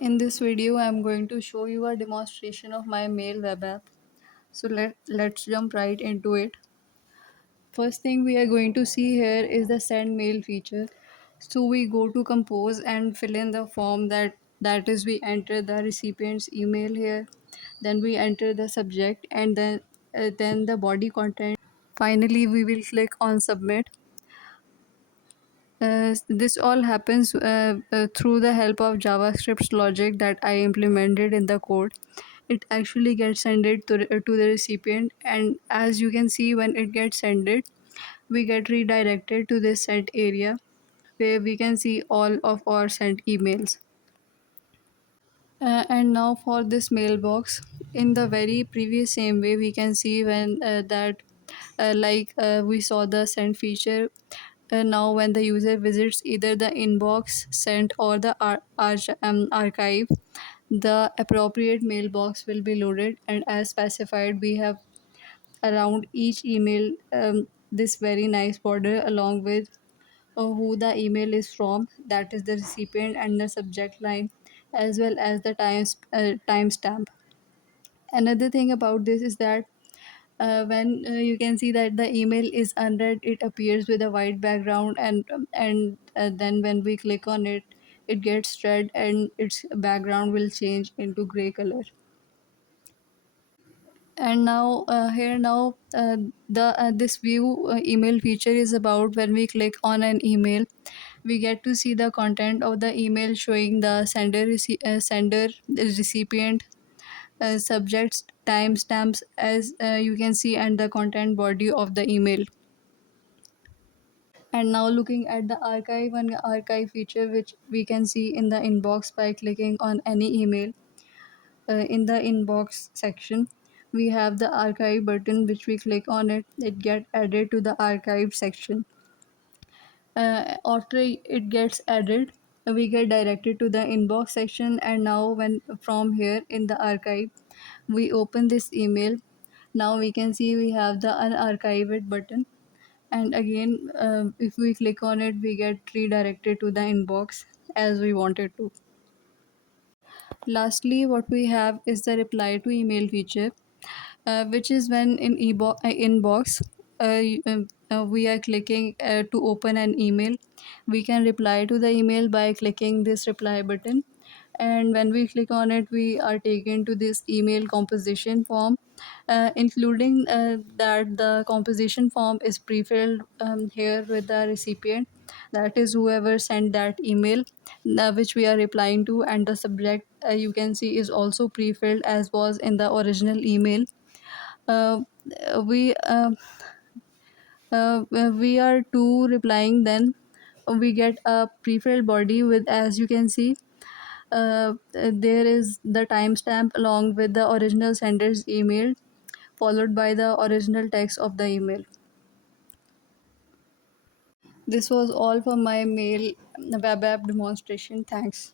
In this video, I'm going to show you a demonstration of my mail web app. So let's jump right into it. First thing we are going to see here is the send mail feature. So we go to compose and fill in the form that is we enter the recipient's email here. Then we enter the subject and then the body content. Finally, we will click on submit. This all happens through the help of JavaScript's logic that I implemented in the code. It actually gets sent it to the recipient, and as you can see, when it gets sent it, we get redirected to this sent area where we can see all of our sent emails. And now for this mailbox, in the very previous same way, we can see when that we saw the send feature. Now when the user visits either the inbox, sent, or the archive, the appropriate mailbox will be loaded, and as specified, we have around each email this very nice border along with who the email is from, that is the recipient, and the subject line, as well as the timestamp. Another thing about this is that when you can see that the email is unread, it appears with a white background, and then when we click on it, it gets read and its background will change into gray color. And now here now the this view email feature is about when we click on an email, we get to see the content of the email showing the sender, the recipient, subjects, timestamps, as you can see, and the content body of the email. And now looking at the archive and archive feature, which we can see in the inbox by clicking on any email. In the inbox section, we have the archive button, which we click on it, it get added to the archive section. After it gets added, we get directed to the inbox section, and now when from here in the archive, we open this email. Now we can see we have the unarchive it button, and again if we click on it, we get redirected to the inbox as we wanted to. Lastly, what we have is the reply to email feature, which is when in inbox we are clicking to open an email. We can reply to the email by clicking this reply button, and when we click on it, we are taken to this email composition form, including that the composition form is pre-filled here with the recipient, that is whoever sent that email which we are replying to, and the subject you can see is also pre-filled as was in the original email. uh, we uh, we are to replying, then we get a pre-filled body with, as you can see, there is the timestamp along with the original sender's email, followed by the original text of the email. This was all for my mail web app demonstration. Thanks.